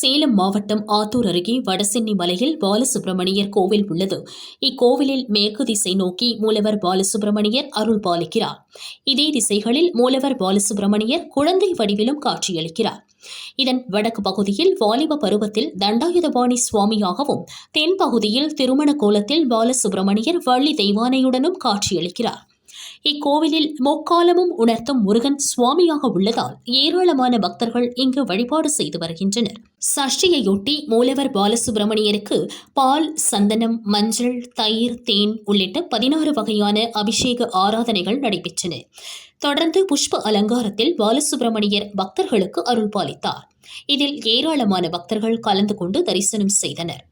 சேலம் மாவட்டம் ஆத்தூர் அருகே வடசென்னி மலையில் பாலசுப்பிரமணியர் கோவில் உள்ளது. இக்கோவிலில் மேற்கு திசை நோக்கி மூலவர் பாலசுப்பிரமணியர் அருள் பாலிக்கிறார். இதே திசைகளில் மூலவர் பாலசுப்பிரமணியர் குழந்தை வடிவிலும் காட்சியளிக்கிறார். இதன் வடக்கு பகுதியில் வாலிப பருவத்தில் தண்டாயுதபாணி சுவாமியாகவும், தென்பகுதியில் திருமண கோலத்தில் பாலசுப்பிரமணியர் வள்ளி தெய்வானையுடனும் காட்சியளிக்கிறார். இக்கோவிலில் முக்காலமும் உணர்த்தும் முருகன் சுவாமியாக உள்ளதால் ஏராளமான பக்தர்கள் இங்கு வழிபாடு செய்து வருகின்றனர். சஷ்டியையொட்டி மூலவர் பாலசுப்பிரமணியருக்கு பால், சந்தனம், மஞ்சள், தயிர், தேன் உள்ளிட்ட 16 வகையான அபிஷேக ஆராதனைகள் நடைபெற்றன. தொடர்ந்து புஷ்ப அலங்காரத்தில் பாலசுப்பிரமணியர் பக்தர்களுக்கு அருள் பாலித்தார். இதில் ஏராளமான பக்தர்கள் கலந்து கொண்டு தரிசனம் செய்தனர்.